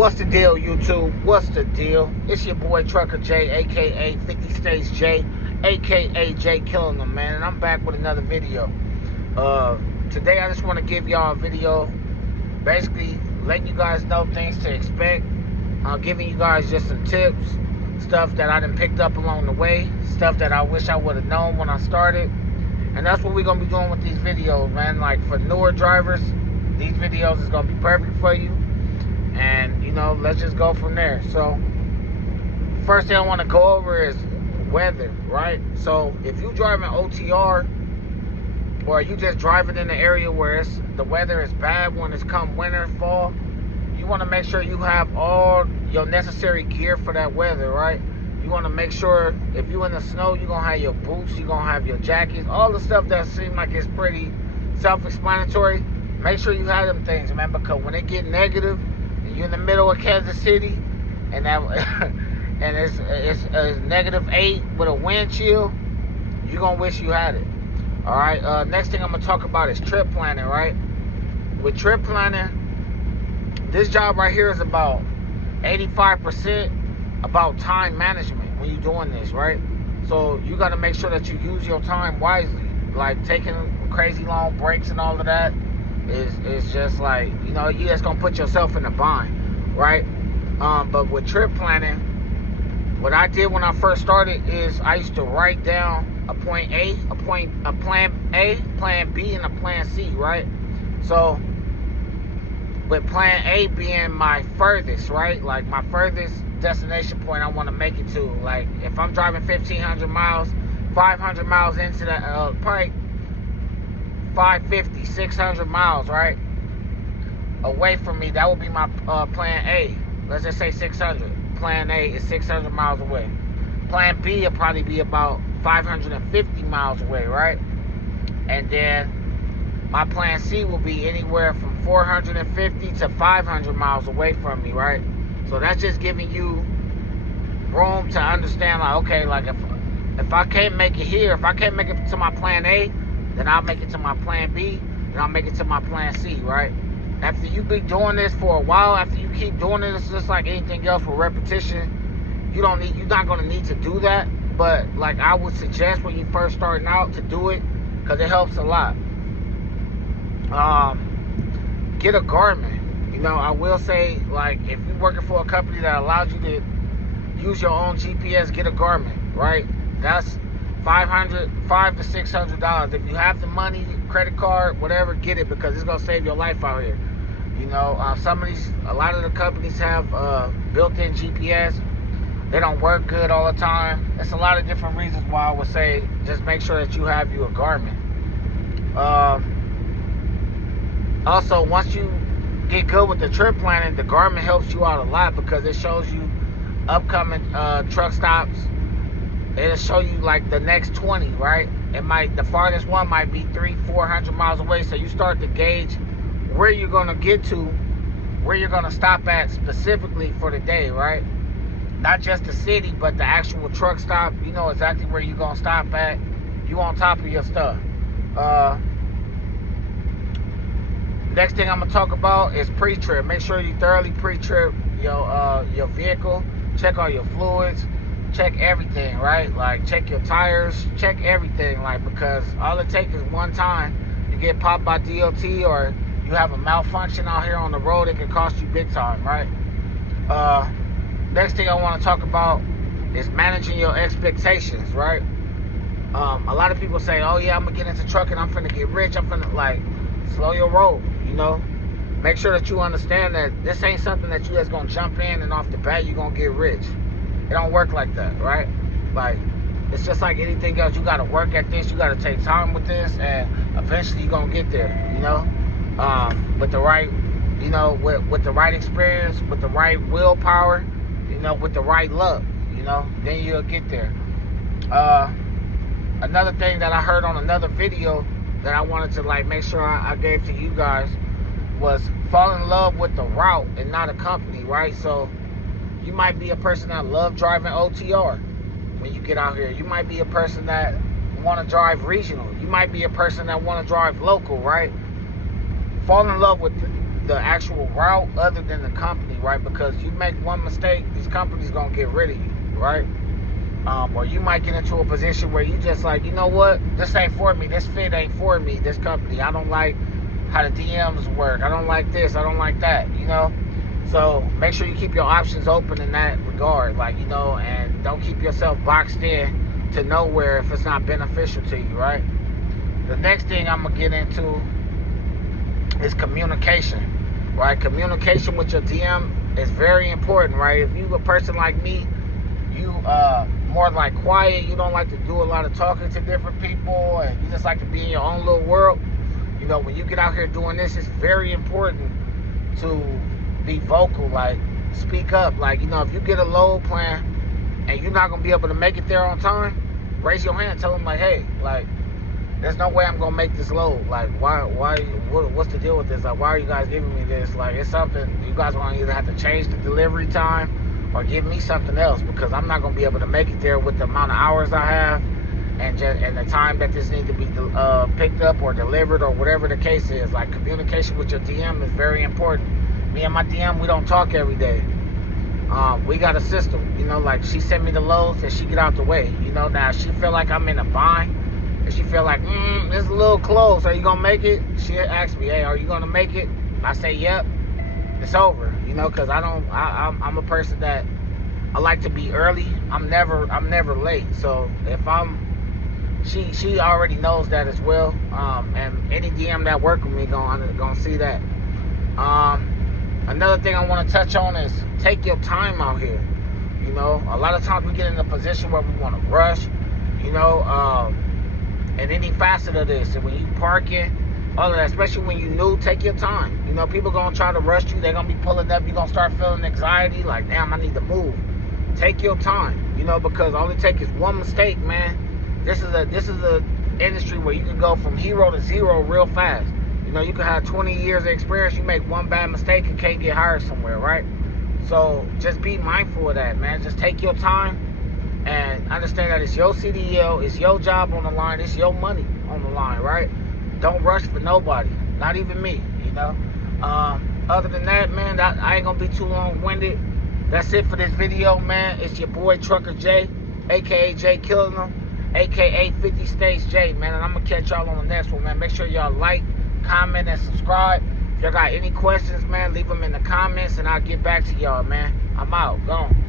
What's the deal, YouTube? What's the deal? It's your boy Trucker J, aka 50 States J, aka J Killing Them, man. And I'm back with another video. Today I just want to give y'all a video, basically letting you guys know things to expect. Giving you guys just some tips, stuff that I done picked up along the way, stuff that I wish I would have known when I started. And that's what we're gonna be doing with these videos, man. Like for newer drivers, these videos is gonna be perfect for you. And you know, let's just go from there. So first thing I want to go over is weather, right? So if you driving OTR, or you just driving in the area where the weather is bad when it's come winter, fall, you want to make sure you have all your necessary gear for that weather, right? You want to make sure if you in the snow, you're gonna have your boots, you're gonna have your jackets, all the stuff that seems like it's pretty self-explanatory. Make sure you have them things, man, because when it get negative, you're in the middle of Kansas City, and that and it's -8 with a wind chill, you're gonna wish you had it. All right. Next thing I'm gonna talk about is trip planning, right? With trip planning, this job right here is about 85% about time management when you're doing this, right? So you got to make sure that you use your time wisely. Like taking crazy long breaks and all of that is just like, you know, you just gonna put yourself in a bind, right? But with trip planning, what I did when I first started is I used to write down a point A, a plan A, plan B, and a plan C, right? So with plan A being my furthest, right? Like my furthest destination point I want to make it to. Like if I'm driving 1,500 miles, 500 miles into that, probably 550, 600 miles, right? Away from me, that would be my plan A. Let's just say 600. Plan A is 600 miles away. Plan B will probably be about 550 miles away, right? And then my plan C will be anywhere from 450 to 500 miles away from me, right? So that's just giving you room to understand, like, okay, like if I can't make it here, if I can't make it to my plan A, then I'll make it to my plan B, then I'll make it to my plan C, right? After you be doing this for a while, after you keep doing it, it's just like anything else for repetition. You're not gonna need to do that, but like I would suggest when you first starting out to do it, because it helps a lot. Get a Garmin. You know, I will say, like, if you're working for a company that allows you to use your own GPS, get a Garmin, right? That's $500 to $600. If you have the money, credit card, whatever, get it, because it's gonna save your life out here. You know, a lot of the companies have built-in GPS. They don't work good all the time. There's a lot of different reasons why I would say just make sure that you have you a Garmin. Also, once you get good with the trip planning, the Garmin helps you out a lot because it shows you upcoming truck stops. It'll show you like the next 20, right? The farthest one might be 300-400 miles away. So you start to gauge where you're gonna get to, where you're gonna stop at specifically for the day, right? Not just the city, but the actual truck stop. You know exactly where you're gonna stop at. You on top of your stuff. Next thing I'm gonna talk about is pre-trip. Make sure you thoroughly pre-trip your vehicle. Check all your fluids. Check everything, right? Like check your tires. Check everything, like, because all it takes is one time you get popped by DOT or you have a malfunction out here on the road. It can cost you big time, right? Next thing I want to talk about is managing your expectations, right? A lot of people say, oh yeah, I'm gonna get into trucking, I'm finna get rich, I'm finna, like, slow your roll, you know? Make sure that you understand that this ain't something that you just gonna jump in and off the bat you're gonna get rich. It don't work like that, right? Like, it's just like anything else. You gotta work at this, you gotta take time with this, and eventually you're gonna get there, you know? With the right, you know, with the right experience, with the right willpower, you know, with the right luck, you know, then you'll get there. Another thing that I heard on another video that I wanted to, like, make sure I gave to you guys was fall in love with the route and not a company, right? So you might be a person that loves driving OTR when you get out here. You might be a person that want to drive regional. You might be a person that want to drive local, right? Fall in love with the actual route other than the company, right? Because you make one mistake, these companies gonna get rid of you, right? Or you might get into a position where you just like, you know what, this ain't for me, this fit ain't for me, this company, I don't like how the DMs work, I don't like this, I don't like that, you know? So make sure you keep your options open in that regard, like, you know, and don't keep yourself boxed in to nowhere if it's not beneficial to you, right? The next thing I'm gonna get into is communication, right? Communication with your DM is very important, right? If you a person like me, you more like quiet, you don't like to do a lot of talking to different people, and you just like to be in your own little world, you know, when you get out here doing this, it's very important to be vocal, like speak up, like, you know, if you get a load plan and you're not gonna be able to make it there on time, raise your hand, tell them like, hey, like, there's no way I'm gonna make this load. Like, what's the deal with this? Like, why are you guys giving me this? Like, it's something you guys gonna either have to change the delivery time or give me something else, because I'm not gonna be able to make it there with the amount of hours I have and the time that this needs to be picked up or delivered or whatever the case is. Like, communication with your DM is very important. Me and my DM, we don't talk every day. We got a system, you know, like she sent me the loads and she get out the way, you know. Now she feel like I'm in a bind, and she feel like, it's a little close, are you gonna make it? She asked me, hey, are you gonna make it? I say, yep. It's over, you know, because I'm a person that I like to be early. I'm never late. So if she already knows that as well. And any DM that work with me gonna see that. Another thing I want to touch on is take your time out here. You know, a lot of times we get in a position where we want to rush, you know, in any facet of this. And when you parking, all of that, especially when you're new, take your time. You know, people going to try to rush you. They're going to be pulling up. You're going to start feeling anxiety, like, damn, I need to move. Take your time, you know, because all it takes is one mistake, man. This is a industry where you can go from hero to zero real fast. You know, you can have 20 years of experience. You make one bad mistake and can't get hired somewhere, right? So just be mindful of that, man. Just take your time and understand that it's your CDL, it's your job on the line, it's your money on the line, right? Don't rush for nobody, not even me, you know? Other than that, man, I ain't gonna be too long-winded. That's it for this video, man. It's your boy Trucker J, aka Jay Killing Them, aka 50 States J, man. And I'm gonna catch y'all on the next one, man. Make sure y'all like, comment, and subscribe. If y'all got any questions, man, leave them in the comments and I'll get back to y'all, man. I'm out. Gone.